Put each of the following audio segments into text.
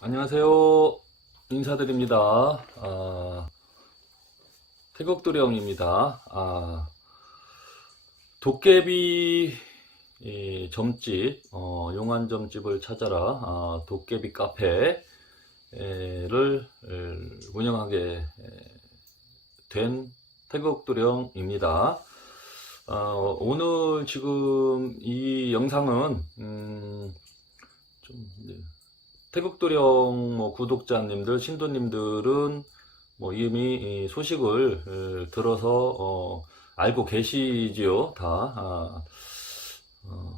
안녕하세요. 인사드립니다. 아, 태국도령입니다. 아, 도깨비 이 점집, 어, 용한 점집을 찾아라. 아, 도깨비 카페를 운영하게 된 태국도령입니다. 어, 오늘 지금 이 영상은 음, 좀 태국도령 뭐 구독자님들, 신도님들은 뭐 이미 이 소식을 에, 들어서 어, 알고 계시지요, 다. 아,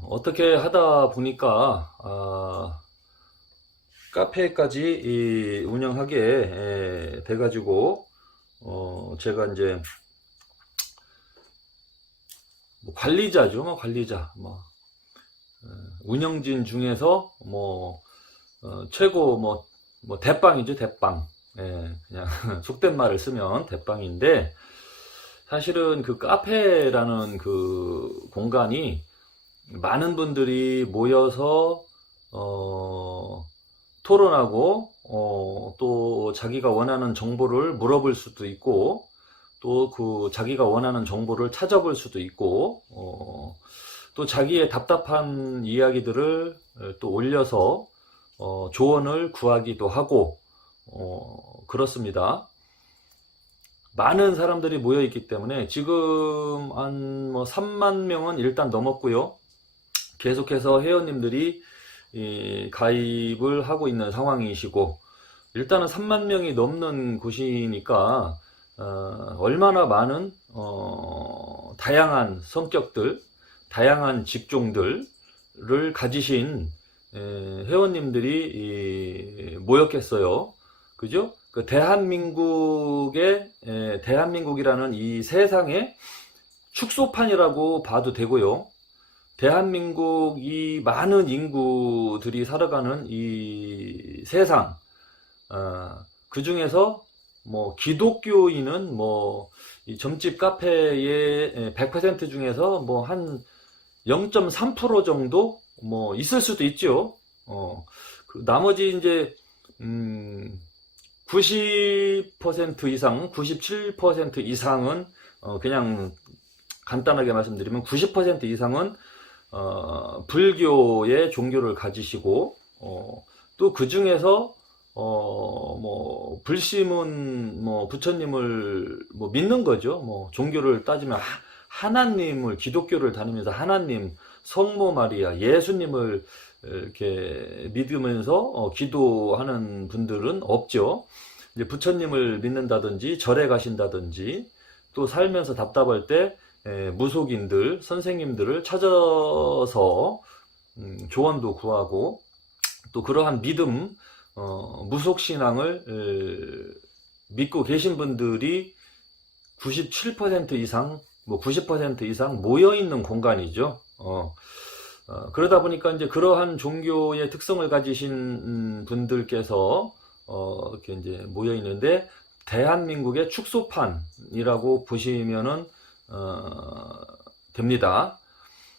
어, 떻게 하다 보니까 아, 카페까지 이 운영하게 에, 돼가지고 어, 제가 이제 뭐 관리자죠, 뭐 관리자, 뭐 어, 운영진 중에서 뭐 어, 최고 뭐, 뭐 대빵이죠, 대빵. 예, 그냥 속된 말을 쓰면 대빵인데 사실은 그 카페라는 그 공간이 많은 분들이 모여서 어, 토론하고 어, 또 자기가 원하는 정보를 물어볼 수도 있고 또 그 자기가 원하는 정보를 찾아볼 수도 있고 어, 또 자기의 답답한 이야기들을 또 올려서 어, 조언을 구하기도 하고 어, 그렇습니다. 많은 사람들이 모여 있기 때문에 지금 한 뭐 3만 명은 일단 넘었고요. 계속해서 회원님들이 이 가입을 하고 있는 상황이시고 일단은 3만 명이 넘는 곳이니까 어, 얼마나 많은 어, 다양한 성격들, 다양한 직종들을 가지신 에, 회원님들이 이, 모였겠어요. 그죠? 그 대한민국의 에, 대한민국이라는 이 세상의 축소판이라고 봐도 되고요. 대한민국 이 많은 인구들이 살아가는 이 세상, 어, 그 중에서 뭐 기독교인은 뭐이 점집 카페의 100% 중에서 뭐 한 0.3% 정도 뭐 있을 수도 있죠. 어, 그 나머지 이제 음, 90% 이상, 97% 이상은 어, 그냥 간단하게 말씀드리면 90% 이상은 어, 불교의 종교를 가지시고 어, 또그 중에서 어, 뭐 불심은 뭐 부처님을 뭐 믿는 거죠. 뭐 종교를 따지면 하, 하나님을 기독교를 다니면서 하나님 성모 마리아, 예수님을 이렇게 믿으면서 어, 기도하는 분들은 없죠. 이제 부처님을 믿는다든지 절에 가신다든지 또 살면서 답답할 때 에, 무속인들, 선생님들을 찾아서 음, 조언도 구하고 또 그러한 믿음, 어, 무속신앙을 에, 믿고 계신 분들이 97% 이상, 뭐 90% 이상 모여 있는 공간이죠. 어, 어, 그러다 보니까 이제 그러한 종교의 특성을 가지신 음, 분들께서 어, 이렇게 이제 모여 있는데 대한민국의 축소판이라고 보시면은 어, 됩니다.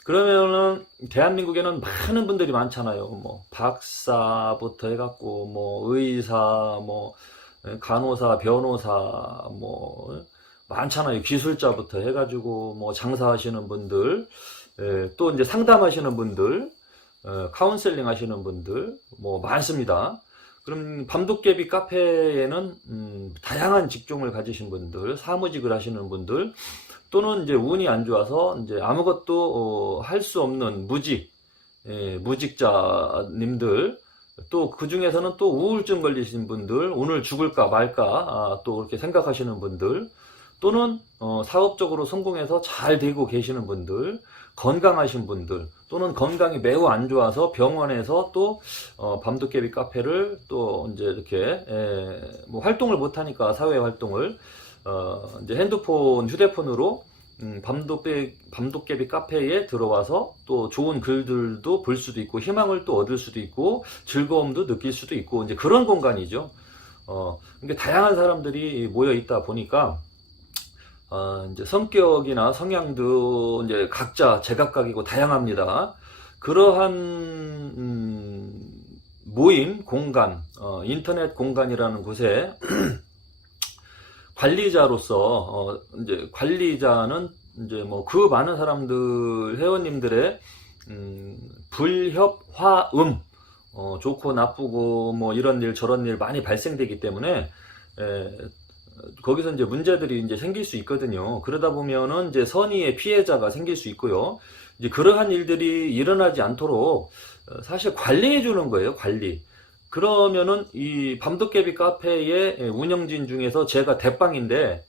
그러면은 대한민국에는 많은 분들이 많잖아요. 뭐 박사부터 해갖고 뭐 의사, 뭐 간호사, 변호사, 뭐 많잖아요. 기술자부터 해가지고 뭐 장사하시는 분들, 예, 또 이제 상담하시는 분들, 어, 카운셀링 하시는 분들, 뭐 많습니다. 그럼 밤도깨비 카페에는 음, 다양한 직종을 가지신 분들, 사무직을 하시는 분들, 또는 이제 운이 안 좋아서 이제 아무것도 어, 할 수 없는 무직, 예, 무직자님들, 또그 중에서는 또 우울증 걸리신 분들, 오늘 죽을까 말까 아, 또 그렇게 생각하시는 분들, 또는 어, 사업적으로 성공해서 잘 되고 계시는 분들, 건강하신 분들, 또는 건강이 매우 안 좋아서 병원에서 또 어, 밤도깨비 카페를 또 이제 이렇게 에, 뭐 활동을 못 하니까 사회 활동을 어, 이제 핸드폰, 휴대폰으로 음, 밤도깨, 밤도깨비 카페에 들어와서 또 좋은 글들도 볼 수도 있고 희망을 또 얻을 수도 있고 즐거움도 느낄 수도 있고 이제 그런 공간이죠. 어, 그러니까 다양한 사람들이 모여 있다 보니까 어, 이제 성격이나 성향도 이제 각자 제각각이고 다양합니다. 그러한 음, 모임 공간, 어, 인터넷 공간이라는 곳에 관리자로서 어, 이제 관리자는 이제 뭐 그 많은 사람들 회원님들의 음, 불협 화음 어, 좋고 나쁘고 뭐 이런 일 저런 일 많이 발생되기 때문에 에, 거기서 이제 문제들이 이제 생길 수 있거든요. 그러다 보면은 이제 선의의 피해자가 생길 수 있고요. 이제 그러한 일들이 일어나지 않도록 어, 사실 관리해 주는 거예요. 관리. 그러면은 이 밤도깨비 카페의 운영진 중에서 제가 대빵인데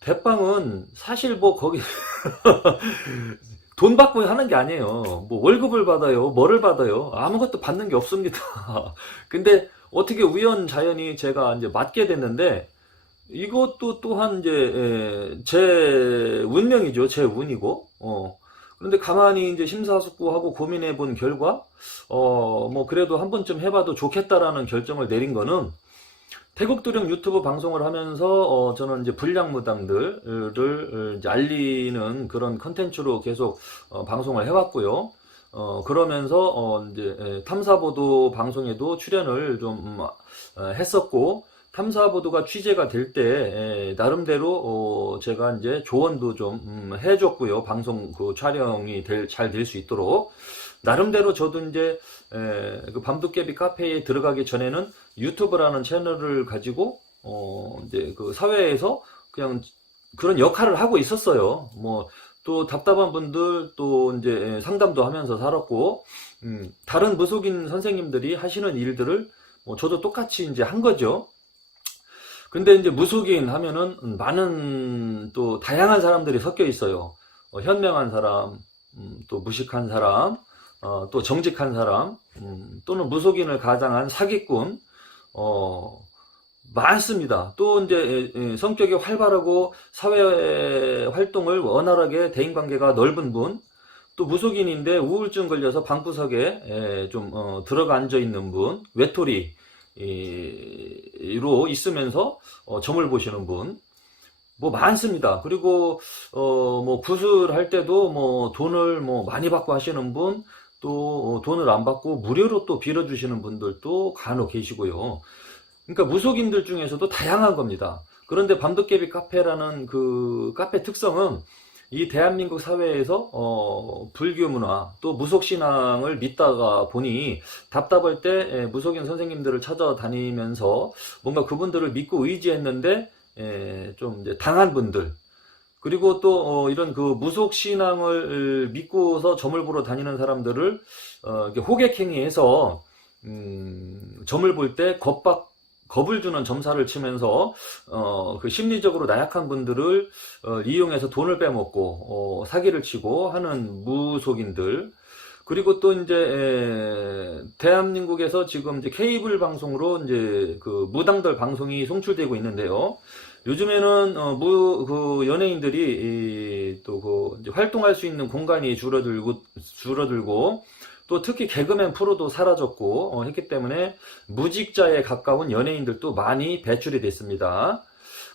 대빵은 사실 뭐 거기 돈 받고 하는 게 아니에요. 뭐 월급을 받아요, 뭐를 받아요. 아무것도 받는 게 없습니다. 근데 어떻게 우연 자연히 제가 이제 맡게 됐는데 이것도 또한 이제 에, 제 운명이죠. 제 운이고. 어. 그런데 가만히 이제 심사숙고하고 고민해 본 결과 어, 뭐 그래도 한 번쯤 해봐도 좋겠다라는 결정을 내린 거는 태국도령 유튜브 방송을 하면서 어, 저는 이제 불량무당들을 이제 알리는 그런 컨텐츠로 계속 어, 방송을 해왔고요. 어, 그러면서 어, 이제 에, 탐사보도 방송에도 출연을 좀 음, 어, 했었고 탐사 보도가 취재가 될 때 나름대로 어, 제가 이제 조언도 좀 음, 해줬고요. 방송 그 촬영이 잘 될 수 있도록 나름대로 저도 이제 에, 그 밤도깨비 카페에 들어가기 전에는 유튜브라는 채널을 가지고 어 이제 그 사회에서 그냥 그런 역할을 하고 있었어요. 뭐 또 답답한 분들 또 이제 상담도 하면서 살았고 음, 다른 무속인 선생님들이 하시는 일들을 뭐 저도 똑같이 이제 한 거죠. 근데 이제 무속인 하면은 많은 또 다양한 사람들이 섞여 있어요. 어, 현명한 사람, 음, 또 무식한 사람, 어, 또 정직한 사람, 음, 또는 무속인을 가장한 사기꾼, 어, 많습니다. 또 이제 성격이 활발하고 사회 활동을 원활하게 대인 관계가 넓은 분, 또 무속인인데 우울증 걸려서 방구석에 예, 좀 어, 들어가 앉아 있는 분, 외톨이 로 있으면서 어, 점을 보시는 분, 뭐 많습니다. 그리고 어 뭐 구슬할 때도 뭐 돈을 뭐 많이 받고 하시는 분, 또 어, 돈을 안 받고 무료로 또 빌어 주시는 분들도 간혹 계시고요. 그러니까 무속인들 중에서도 다양한 겁니다. 그런데 밤도깨비 카페라는 그 카페 특성은 이 대한민국 사회에서 어, 불교 문화 또 무속 신앙을 믿다가 보니 답답할 때 에, 무속인 선생님들을 찾아다니면서 뭔가 그분들을 믿고 의지했는데 에, 좀 이제 당한 분들. 그리고 또 어, 이런 그 무속 신앙을 믿고서 점을 보러 다니는 사람들을 어, 호객행위해서 음, 점을 볼 때 겁박 겁을 주는 점사를 치면서 어, 그 심리적으로 나약한 분들을 어, 이용해서 돈을 빼먹고 어, 사기를 치고 하는 무속인들 그리고 또 이제 에, 대한민국에서 지금 이제 케이블 방송으로 이제 그 무당들 방송이 송출되고 있는데요. 요즘에는 어, 무, 그 연예인들이 또그 활동할 수 있는 공간이 줄어들고 줄어들고 또 특히 개그맨 프로도 사라졌고 어, 했기 때문에 무직자에 가까운 연예인들도 많이 배출이 됐습니다.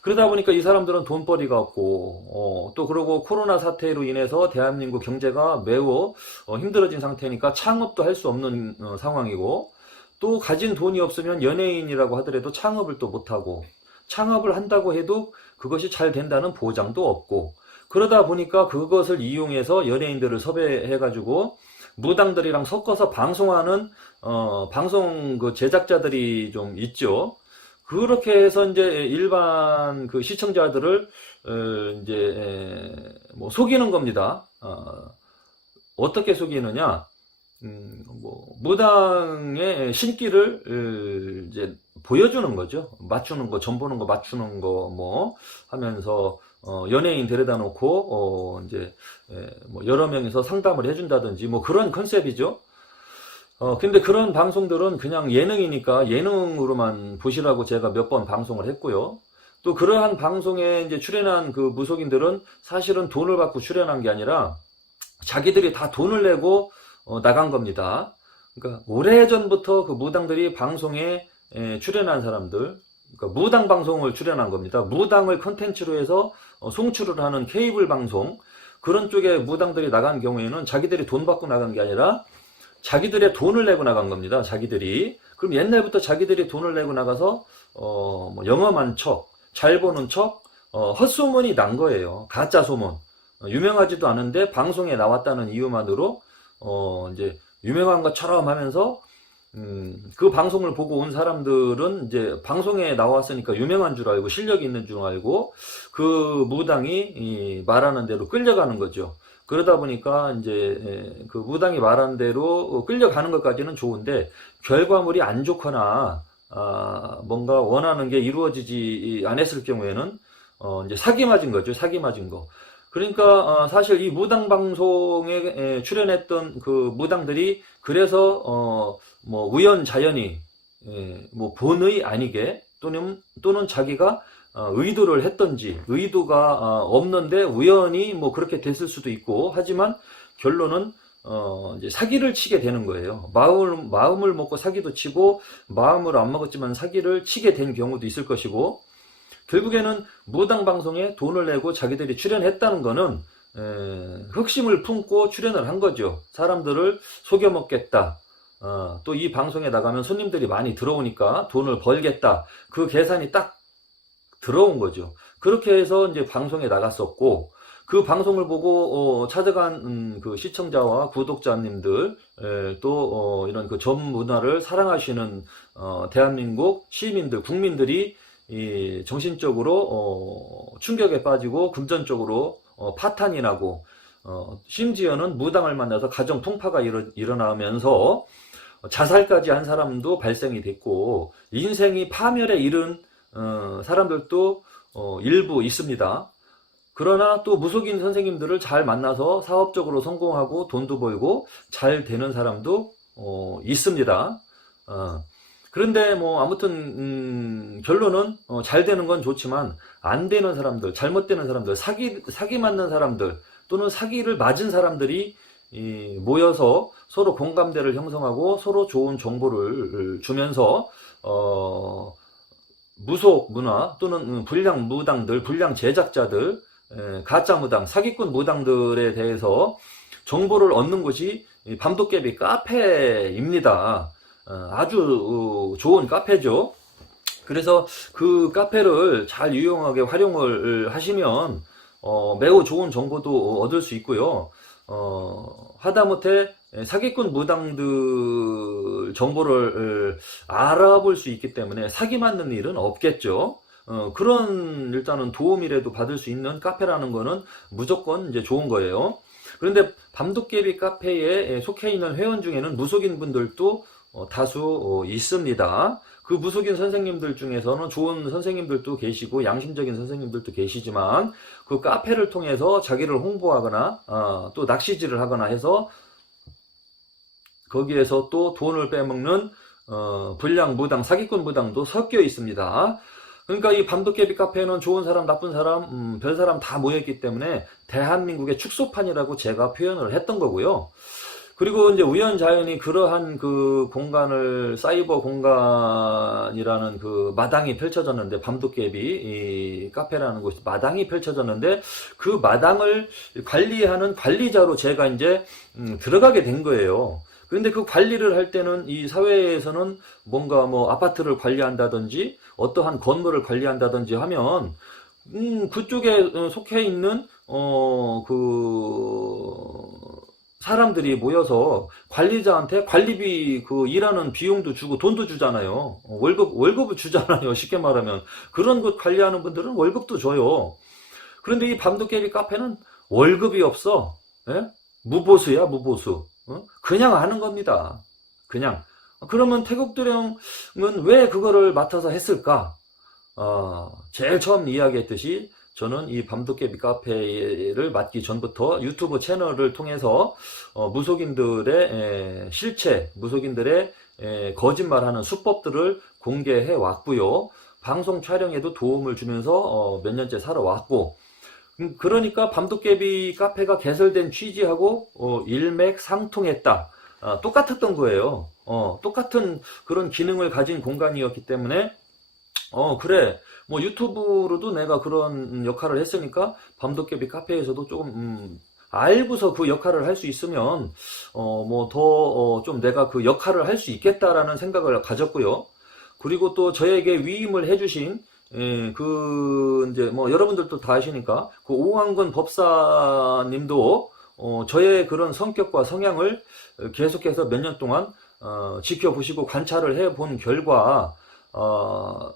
그러다 보니까 이 사람들은 돈벌이가 없고 어, 또 그러고 코로나 사태로 인해서 대한민국 경제가 매우 어, 힘들어진 상태니까 창업도 할 수 없는 어, 상황이고 또 가진 돈이 없으면 연예인이라고 하더라도 창업을 또 못하고 창업을 한다고 해도 그것이 잘 된다는 보장도 없고 그러다 보니까 그것을 이용해서 연예인들을 섭외해가지고 무당들이랑 섞어서 방송하는 어, 방송 그 제작자들이 좀 있죠. 그렇게 해서 이제 일반 그 시청자들을 어, 이제 뭐 속이는 겁니다. 어, 어떻게 속이느냐? 음, 뭐 무당의 신기를 어, 이제 보여주는 거죠. 맞추는 거, 점 보는 거, 맞추는 거, 뭐, 하면서, 어, 연예인 데려다 놓고, 어, 이제, 에, 뭐, 여러 명이서 상담을 해준다든지, 뭐, 그런 컨셉이죠. 어, 근데 그런 방송들은 그냥 예능이니까 예능으로만 보시라고 제가 몇 번 방송을 했고요. 또 그러한 방송에 이제 출연한 그 무속인들은 사실은 돈을 받고 출연한 게 아니라 자기들이 다 돈을 내고 어, 나간 겁니다. 그러니까 오래전부터 그 무당들이 방송에 에, 출연한 사람들, 그러니까 무당 방송을 출연한 겁니다. 무당을 컨텐츠로 해서 어, 송출을 하는 케이블 방송 그런 쪽에 무당들이 나간 경우에는 자기들이 돈 받고 나간 게 아니라 자기들의 돈을 내고 나간 겁니다. 자기들이. 그럼 옛날부터 자기들이 돈을 내고 나가서 어, 뭐 영험한 척, 잘 보는 척, 어, 헛소문이 난 거예요. 가짜 소문. 어, 유명하지도 않은데 방송에 나왔다는 이유만으로 어, 이제 유명한 것처럼 하면서 음, 그 방송을 보고 온 사람들은 이제 방송에 나왔으니까 유명한 줄 알고 실력이 있는 줄 알고 그 무당이 이 말하는 대로 끌려가는 거죠. 그러다 보니까 이제 에, 그 무당이 말한 대로 끌려가는 것까지는 좋은데 결과물이 안 좋거나 아, 뭔가 원하는 게 이루어지지 않았을 경우에는 어, 이제 사기 맞은 거죠. 사기 맞은 거. 그러니까 어, 사실 이 무당 방송에 에, 출연했던 그 무당들이 그래서 어, 뭐 우연 자연히 예, 뭐 본의 아니게 또는 또는 자기가 어, 의도를 했던지 의도가 어, 없는데 우연히 뭐 그렇게 됐을 수도 있고 하지만 결론은 어, 이제 사기를 치게 되는 거예요. 마음을 마음을 먹고 사기도 치고 마음을 안 먹었지만 사기를 치게 된 경우도 있을 것이고 결국에는 무당 방송에 돈을 내고 자기들이 출연했다는 거는 에, 흑심을 품고 출연을 한 거죠. 사람들을 속여 먹겠다. 어, 또 이 방송에 나가면 손님들이 많이 들어오니까 돈을 벌겠다. 그 계산이 딱 들어온 거죠. 그렇게 해서 이제 방송에 나갔었고, 그 방송을 보고 어, 찾아간 음, 그 시청자와 구독자님들 에, 또 어, 이런 그 전 문화를 사랑하시는 어, 대한민국 시민들 국민들이 이 정신적으로 어, 충격에 빠지고 금전적으로 어, 파탄이 나고 어, 심지어는 무당을 만나서 가정 풍파가 일어, 일어나면서 자살까지 한 사람도 발생이 됐고 인생이 파멸에 이른 어, 사람들도 어, 일부 있습니다. 그러나 또 무속인 선생님들을 잘 만나서 사업적으로 성공하고 돈도 벌고 잘 되는 사람도 어, 있습니다. 어, 그런데 뭐 아무튼 음, 결론은 어, 잘 되는 건 좋지만 안 되는 사람들, 잘못되는 사람들, 사기 사기 맞는 사람들 또는 사기를 맞은 사람들이 이, 모여서 서로 공감대를 형성하고 서로 좋은 정보를 주면서 어, 무속 문화 또는 음, 불량 무당들, 불량 제작자들, 에, 가짜 무당, 사기꾼 무당들에 대해서 정보를 얻는 곳이 이 밤도깨비 카페입니다. 어, 아주 어, 좋은 카페죠. 그래서 그 카페를 잘 유용하게 활용을 하시면 어, 매우 좋은 정보도 얻을 수 있고요. 어, 하다못해 사기꾼 무당들 정보를 알아볼 수 있기 때문에 사기 맞는 일은 없겠죠. 어, 그런 일단은 도움이라도 받을 수 있는 카페라는 거는 무조건 이제 좋은 거예요. 그런데 밤도깨비 카페에 속해 있는 회원 중에는 무속인 분들도 어, 다수 어, 있습니다. 그 무속인 선생님들 중에서는 좋은 선생님들도 계시고 양심적인 선생님들도 계시지만 그 카페를 통해서 자기를 홍보하거나 어, 또 낚시질을 하거나 해서 거기에서 또 돈을 빼먹는 어, 불량 무당, 사기꾼 무당도 섞여 있습니다. 그러니까 이 밤도깨비 카페에는 좋은 사람, 나쁜 사람, 음, 별 사람 다 모였기 때문에 대한민국의 축소판이라고 제가 표현을 했던 거고요. 그리고 이제 우연자연히 그러한 그 공간을 사이버 공간이라는 그 마당이 펼쳐졌는데 밤도깨비 이 카페라는 곳이 마당이 펼쳐졌는데 그 마당을 관리하는 관리자로 제가 이제 음, 들어가게 된 거예요. 그런데 그 관리를 할 때는 이 사회에서는 뭔가 뭐 아파트를 관리한다든지 어떠한 건물을 관리한다든지 하면 음, 그쪽에 속해 있는 어그 사람들이 모여서 관리자한테 관리비 그 일하는 비용도 주고 돈도 주잖아요. 월급 월급을 주잖아요. 쉽게 말하면 그런 곳 관리하는 분들은 월급도 줘요. 그런데 이 밤도깨비 카페는 월급이 없어. 예? 무보수야 무보수. 어? 그냥 하는 겁니다. 그냥. 그러면 태국 도령은 왜 그거를 맡아서 했을까? 어, 제일 처음 이야기했듯이 저는 이 밤도깨비 카페를 맡기 전부터 유튜브 채널을 통해서 어, 무속인들의 에, 실체, 무속인들의 에, 거짓말하는 수법들을 공개해 왔고요. 방송 촬영에도 도움을 주면서 어, 몇 년째 살아왔고, 음, 그러니까 밤도깨비 카페가 개설된 취지하고 어, 일맥상통했다. 아, 똑같았던 거예요. 어, 똑같은 그런 기능을 가진 공간이었기 때문에 어 그래 뭐 유튜브로도 내가 그런 역할을 했으니까 밤도깨비 카페에서도 조금 음, 알고서 그 역할을 할 수 있으면 어 뭐 더 좀 내가 그 역할을 할 수 있겠다라는 생각을 가졌고요. 그리고 또 저에게 위임을 해주신 예, 그 이제 뭐 여러분들도 다 아시니까 그 오한근 법사님도 어, 저의 그런 성격과 성향을 계속해서 몇 년 동안 어, 지켜보시고 관찰을 해본 결과 어,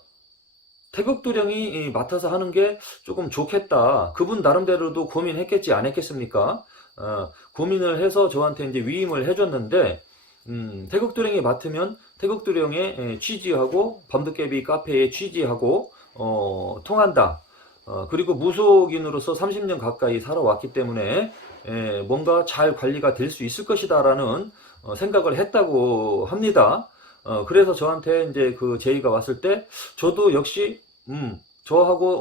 태극도령이 맡아서 하는 게 조금 좋겠다. 그분 나름대로도 고민했겠지 안 했겠습니까? 어, 고민을 해서 저한테 이제 위임을 해줬는데 음, 태극도령이 맡으면 태극도령에 에, 취지하고 밤도깨비 카페에 취지하고 어, 통한다. 어, 그리고 무속인으로서 30년 가까이 살아왔기 때문에 에, 뭔가 잘 관리가 될 수 있을 것이다라는 어, 생각을 했다고 합니다. 어, 그래서 저한테 이제 그 제의가 왔을 때 저도 역시 음, 저하고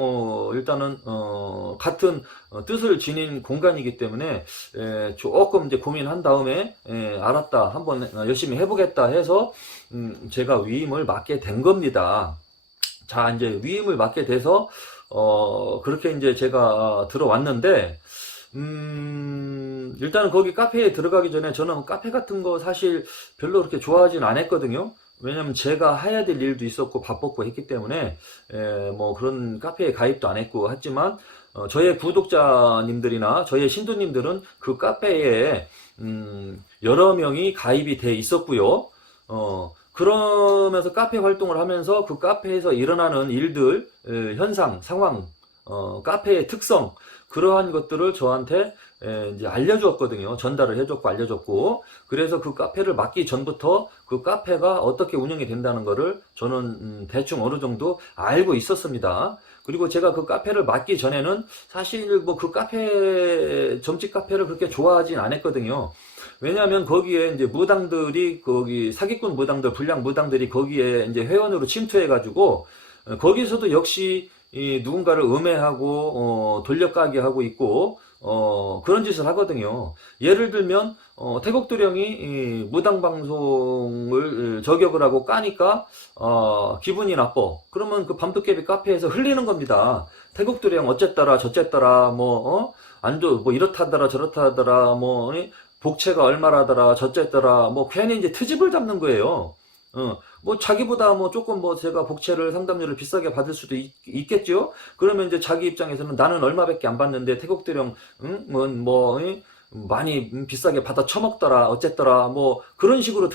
어, 일단은 어, 같은 어, 뜻을 지닌 공간이기 때문에 에, 조금 이제 고민한 다음에 에, 알았다 한번 어, 열심히 해보겠다 해서 음, 제가 위임을 맡게 된 겁니다. 자 이제 위임을 맡게 돼서 어, 그렇게 이제 제가 들어왔는데 음, 일단은 거기 카페에 들어가기 전에 저는 카페 같은 거 사실 별로 그렇게 좋아하진 않았거든요. 왜냐면 제가 해야 될 일도 있었고 바빴고 했기 때문에 에, 뭐 그런 카페에 가입도 안 했고 했지만 어, 저의 구독자님들이나 저의 신도님들은 그 카페에 음, 여러 명이 가입이 돼 있었고요. 어, 그러면서 카페 활동을 하면서 그 카페에서 일어나는 일들, 에, 현상, 상황, 어, 카페의 특성 그러한 것들을 저한테 에, 이제 알려주었거든요. 전달을 해줬고 알려줬고 그래서 그 카페를 맡기 전부터 그 카페가 어떻게 운영이 된다는 거를 저는 음, 대충 어느 정도 알고 있었습니다. 그리고 제가 그 카페를 맡기 전에는 사실 뭐 그 카페 점집 카페를 그렇게 좋아하진 않았거든요. 왜냐하면 거기에 이제 무당들이 거기 사기꾼 무당들 불량 무당들이 거기에 이제 회원으로 침투해가지고 어, 거기서도 역시 이 누군가를 음해하고 어, 돌려까기 하고 있고 어, 그런 짓을 하거든요. 예를 들면 어, 태국 도령이 이 무당 방송을 저격을 하고 까니까 어, 기분이 나빠. 그러면 그 밤도깨비 카페에서 흘리는 겁니다. 태국 도령 어쨌더라 저쨌더라 뭐 어? 안좋 뭐 이렇다더라 저렇다더라 뭐 이? 복채가 얼마라더라 저쨌더라 뭐 괜히 이제 트집을 잡는 거예요. 어, 뭐 자기보다 뭐 조금 뭐 제가 복채를 상담료를 비싸게 받을 수도 있, 겠죠 그러면 이제 자기 입장에서는 나는 얼마밖에 안 받는데 태국 대령 응? 뭐, 뭐 응? 많이 비싸게 받아 처먹더라 어쨌더라 뭐 그런 식으로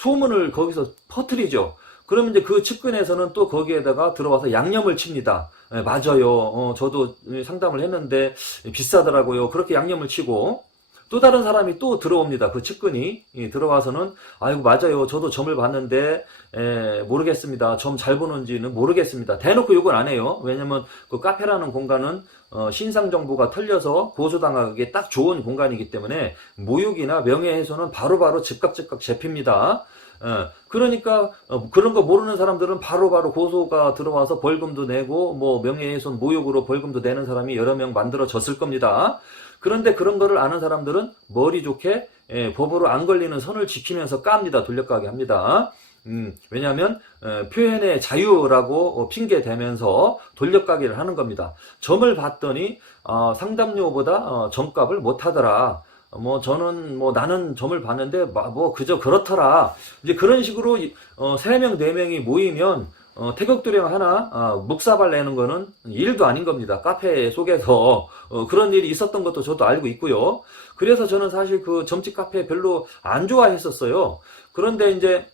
소문을 거기서 퍼뜨리죠. 그러면 이제 그 측근에서는 또 거기에다가 들어와서 양념을 칩니다. 예, 맞아요. 어, 저도 상담을 했는데 비싸더라고요. 그렇게 양념을 치고 또 다른 사람이 또 들어옵니다. 그 측근이 예, 들어와서는 아이고 맞아요. 저도 점을 봤는데 에, 모르겠습니다. 점 잘 보는지는 모르겠습니다. 대놓고 욕을 안 해요. 왜냐면 그 카페라는 공간은 어, 신상 정보가 털려서 고소당하기 딱 좋은 공간이기 때문에 모욕이나 명예훼손은 바로바로 즉각 즉각 잡힙니다. 어, 그러니까 어, 그런 거 모르는 사람들은 바로 바로 고소가 들어와서 벌금도 내고 뭐 명예훼손 모욕으로 벌금도 내는 사람이 여러 명 만들어졌을 겁니다. 그런데 그런 거를 아는 사람들은 머리 좋게 예, 법으로 안 걸리는 선을 지키면서 깝니다. 돌려가게 합니다. 음, 왜냐하면 에, 표현의 자유라고 어, 핑계 대면서 돌려가기를 하는 겁니다. 점을 봤더니 어, 상담료보다 어, 점값을 못하더라. 뭐 저는 뭐 나는 점을 봤는데 뭐 그저 그렇더라. 이제 그런 식으로 어, 3명 4명이 모이면 어, 태극도령 하나 어, 묵사발 내는 거는 일도 아닌 겁니다. 카페 속에서 어, 그런 일이 있었던 것도 저도 알고 있고요. 그래서 저는 사실 그 점집 카페 별로 안 좋아했었어요. 그런데 이제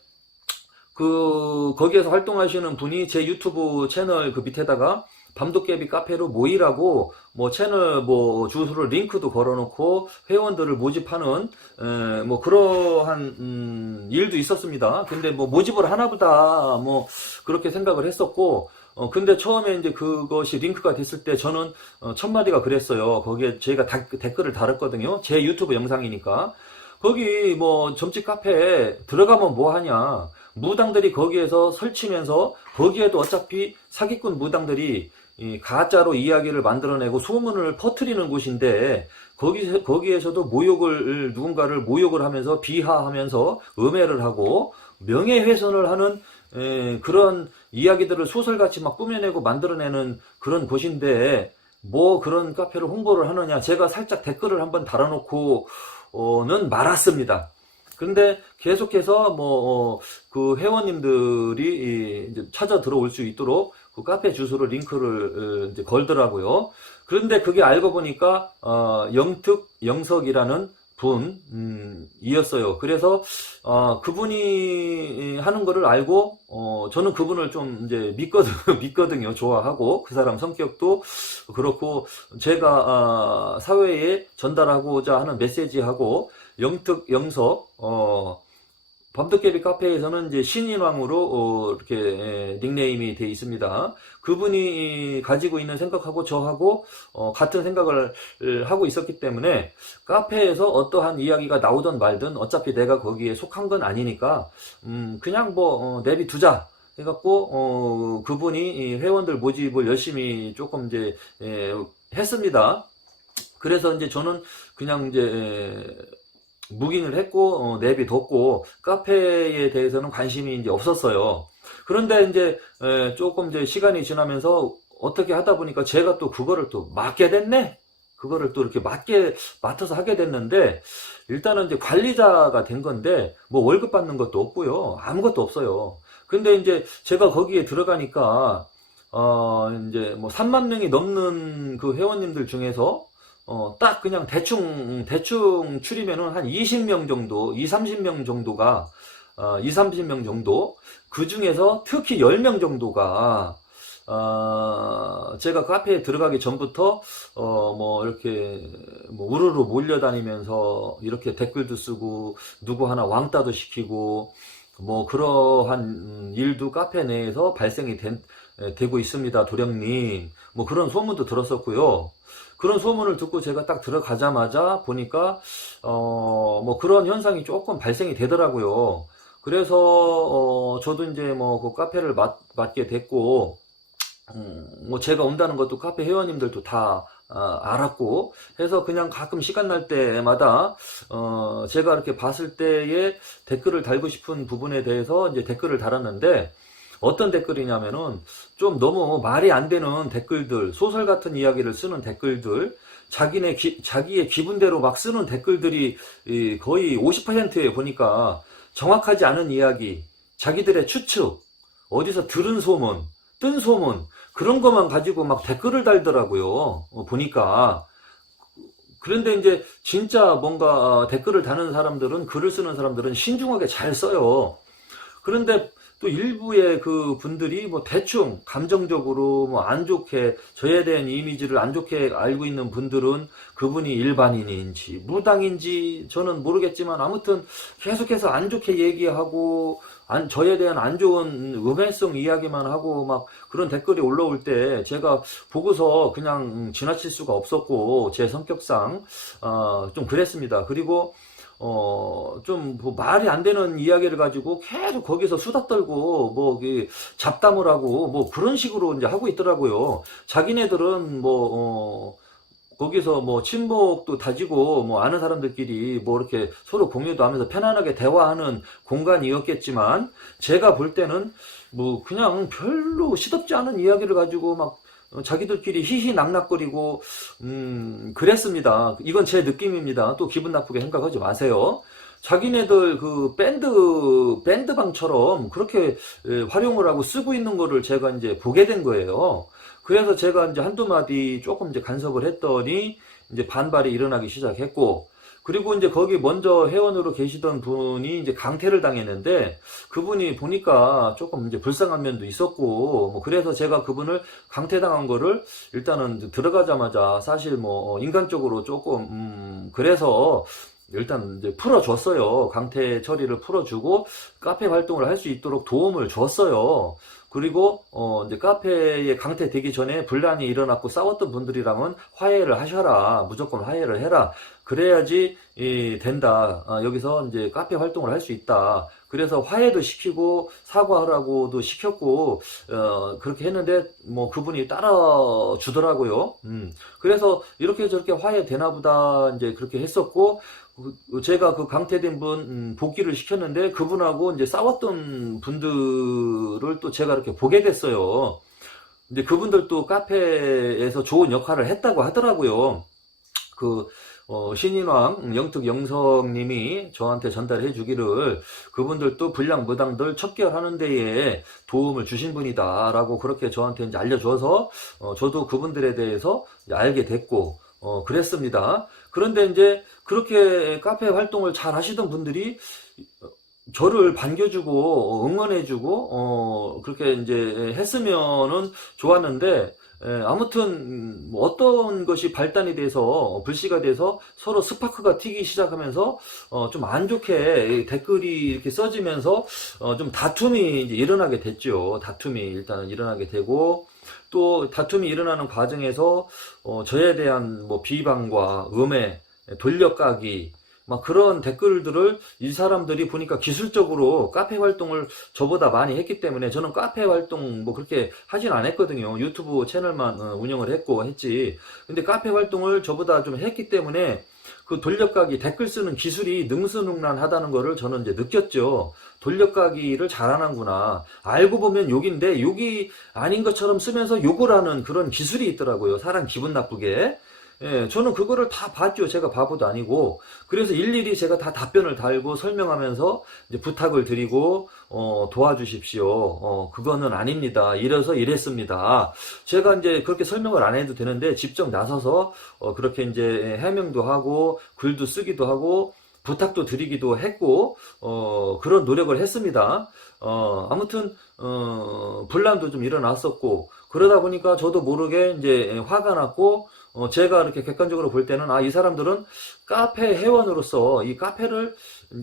그 거기에서 활동하시는 분이 제 유튜브 채널 그 밑에다가 밤도깨비 카페로 모이라고 뭐 채널 뭐 주소를 링크도 걸어놓고 회원들을 모집하는 에, 뭐 그러한 음, 일도 있었습니다. 근데 뭐 모집을 하나보다 뭐 그렇게 생각을 했었고 어 근데 처음에 이제 그것이 링크가 됐을 때 저는 어, 첫 마디가 그랬어요. 거기에 제가 다, 댓글을 달았거든요. 제 유튜브 영상이니까 거기 뭐 점집 카페에 들어가면 뭐 하냐. 무당들이 거기에서 설치면서 거기에도 어차피 사기꾼 무당들이 이 가짜로 이야기를 만들어내고 소문을 퍼뜨리는 곳인데 거기 거기에서도 모욕을 누군가를 모욕을 하면서 비하하면서 음해를 하고 명예훼손을 하는 에, 그런 이야기들을 소설같이 막 꾸며내고 만들어내는 그런 곳인데 뭐 그런 카페를 홍보를 하느냐. 제가 살짝 댓글을 한번 달아놓고는 말았습니다. 근데 계속해서 뭐 그 회원님들이 이 이제 찾아 들어올 수 있도록 그 카페 주소를 링크를 어, 이제 걸더라고요. 그런데 그게 알고 보니까 어, 영특 영석이라는 분 음, 이었어요. 그래서 어, 그분이 하는 거를 알고 어, 저는 그분을 좀 이제 믿거든 믿거든요. 좋아하고 그 사람 성격도 그렇고 제가 아, 사회에 전달하고자 하는 메시지하고 영특 영석 어, 밤도깨비 카페에서는 이제 신인왕으로 어, 이렇게 에, 닉네임이 돼 있습니다. 그분이 가지고 있는 생각하고 저하고 어, 같은 생각을 하고 있었기 때문에 카페에서 어떠한 이야기가 나오든 말든 어차피 내가 거기에 속한 건 아니니까 음, 그냥 뭐 어, 내비 두자. 해갖고 어, 그분이 이 회원들 모집을 열심히 조금 이제 에, 했습니다. 그래서 이제 저는 그냥 이제 에, 묵인을 했고 어, 내비뒀고 카페에 대해서는 관심이 이제 없었어요. 그런데 이제 에, 조금 이제 시간이 지나면서 어떻게 하다 보니까 제가 또 그거를 또 맡게 됐네. 그거를 또 이렇게 맡게 맡아서 하게 됐는데 일단은 이제 관리자가 된 건데 뭐 월급 받는 것도 없고요. 아무것도 없어요. 근데 이제 제가 거기에 들어가니까 어 이제 뭐 3만 명이 넘는 그 회원님들 중에서 어, 딱 그냥 대충, 대충 추리면은 한 20명 정도, 2, 30명 정도가, 어, 2, 30명 정도, 그 중에서 특히 10명 정도가, 어, 제가 카페에 들어가기 전부터, 어, 뭐, 이렇게, 뭐, 우르르 몰려다니면서, 이렇게 댓글도 쓰고, 누구 하나 왕따도 시키고, 뭐, 그러한 음, 일도 카페 내에서 발생이 된, 에, 되고 있습니다, 도령님. 뭐, 그런 소문도 들었었고요. 그런 소문을 듣고 제가 딱 들어가자마자 보니까 어 뭐 그런 현상이 조금 발생이 되더라고요. 그래서 어 저도 이제 뭐 그 카페를 맡, 맡게 됐고 음, 뭐 제가 온다는 것도 카페 회원님들도 다 아, 알았고 해서 그냥 가끔 시간 날 때마다 어 제가 이렇게 봤을 때에 댓글을 달고 싶은 부분에 대해서 이제 댓글을 달았는데 어떤 댓글이냐면은 좀 너무 말이 안 되는 댓글들, 소설 같은 이야기를 쓰는 댓글들, 자기네 기, 자기의 기분대로 막 쓰는 댓글들이 이 거의 50%에 보니까 정확하지 않은 이야기, 자기들의 추측, 어디서 들은 소문, 뜬 소문, 그런 것만 가지고 막 댓글을 달더라고요. 어, 보니까. 그런데 이제 진짜 뭔가 어, 댓글을 다는 사람들은 글을 쓰는 사람들은 신중하게 잘 써요. 그런데 또 일부의 그 분들이 뭐 대충 감정적으로 뭐 안 좋게 저에 대한 이미지를 안 좋게 알고 있는 분들은 그분이 일반인인지 무당인지 저는 모르겠지만 아무튼 계속해서 안 좋게 얘기하고 안, 저에 대한 안 좋은 음해성 이야기만 하고 막 그런 댓글이 올라올 때 제가 보고서 그냥 지나칠 수가 없었고 제 성격상 어, 좀 그랬습니다. 그리고 어, 좀, 뭐 말이 안 되는 이야기를 가지고 계속 거기서 수다 떨고, 뭐, 그, 잡담을 하고, 뭐, 그런 식으로 이제 하고 있더라고요. 자기네들은 뭐, 어, 거기서 뭐, 친목도 다지고, 뭐, 아는 사람들끼리 뭐, 이렇게 서로 공유도 하면서 편안하게 대화하는 공간이었겠지만, 제가 볼 때는 뭐, 그냥 별로 시덥지 않은 이야기를 가지고 막, 어, 자기들끼리 히히낙낙거리고 음 그랬습니다. 이건 제 느낌입니다. 또 기분 나쁘게 생각하지 마세요. 자기네들 그 밴드 밴드방처럼 그렇게 에, 활용을 하고 쓰고 있는 거를 제가 이제 보게 된 거예요. 그래서 제가 이제 한두 마디 조금 이제 간섭을 했더니 이제 반발이 일어나기 시작했고 그리고 이제 거기 먼저 회원으로 계시던 분이 이제 강퇴를 당했는데 그분이 보니까 조금 이제 불쌍한 면도 있었고 뭐 그래서 제가 그분을 강퇴당한 거를 일단은 들어가자마자 사실 뭐 인간적으로 조금 음 그래서 일단 이제 풀어줬어요. 강퇴 처리를 풀어주고 카페 활동을 할 수 있도록 도움을 줬어요. 그리고 어 이제 카페에 강퇴 되기 전에 분란이 일어났고 싸웠던 분들이랑은 화해를 하셔라. 무조건 화해를 해라. 그래야지 이, 된다. 아, 여기서 이제 카페 활동을 할 수 있다. 그래서 화해도 시키고 사과하라고도 시켰고 어, 그렇게 했는데 뭐 그분이 따라 주더라고요. 음. 그래서 이렇게 저렇게 화해 되나 보다 이제 그렇게 했었고 그- 제가 그 강퇴된 분 음, 복귀를 시켰는데 그분하고 이제 싸웠던 분들을 또 제가 이렇게 보게 됐어요. 근데 그분들도 카페에서 좋은 역할을 했다고 하더라고요. 그, 어, 신인왕 영특 영성님이 저한테 전달해 주기를 그분들도 불량 무당들 척결하는 데에 도움을 주신 분이다라고 그렇게 저한테 이제 알려줘서 어, 저도 그분들에 대해서 알게 됐고 어, 그랬습니다. 그런데 이제 그렇게 카페 활동을 잘 하시던 분들이 저를 반겨주고 어, 응원해주고 어, 그렇게 이제 했으면은 좋았는데 에, 아무튼 음, 뭐 어떤 것이 발단이 돼서 어, 불씨가 돼서 서로 스파크가 튀기 시작하면서 어, 좀 안 좋게 이 댓글이 이렇게 써지면서 어, 좀 다툼이 이제 일어나게 됐죠. 다툼이 일단은 일어나게 되고 또 다툼이 일어나는 과정에서 어, 저에 대한 뭐 비방과 음해, 돌려까기 막 그런 댓글들을 이 사람들이 보니까 기술적으로 카페 활동을 저보다 많이 했기 때문에 저는 카페 활동 뭐 그렇게 하진 않았거든요. 유튜브 채널만 어, 운영을 했고 했지. 근데 카페 활동을 저보다 좀 했기 때문에 그 돌려까기 댓글 쓰는 기술이 능수능란하다는 거를 저는 이제 느꼈죠. 돌려까기를 잘하는구나. 알고 보면 욕인데 욕이 아닌 것처럼 쓰면서 욕을 하는 그런 기술이 있더라고요. 사람 기분 나쁘게. 예, 저는 그거를 다 봤죠. 제가 바보도 아니고. 그래서 일일이 제가 다 답변을 달고 설명하면서 이제 부탁을 드리고, 어, 도와주십시오. 어, 그거는 아닙니다. 이래서 이랬습니다. 제가 이제 그렇게 설명을 안 해도 되는데, 직접 나서서, 어, 그렇게 이제 해명도 하고, 글도 쓰기도 하고, 부탁도 드리기도 했고, 어, 그런 노력을 했습니다. 어, 아무튼, 어, 분란도 좀 일어났었고, 그러다 보니까 저도 모르게 이제 화가 났고, 어, 제가 이렇게 객관적으로 볼 때는, 아, 이 사람들은 카페 회원으로서 이 카페를,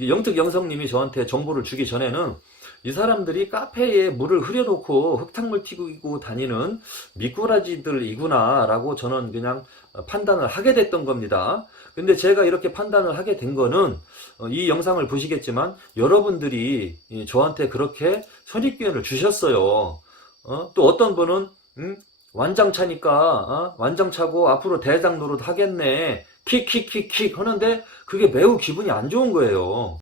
영특 영성님이 저한테 정보를 주기 전에는 이 사람들이 카페에 물을 흐려놓고 흙탕물 튀고 다니는 미꾸라지들이구나라고 저는 그냥 판단을 하게 됐던 겁니다. 근데 제가 이렇게 판단을 하게 된 거는 어, 이 영상을 보시겠지만 여러분들이 이 저한테 그렇게 선입견을 주셨어요. 어? 또 어떤 분은 음? 완장차니까 어? 완장차고 앞으로 대장 노릇 하겠네 킥킥킥킥 하는데 그게 매우 기분이 안 좋은 거예요.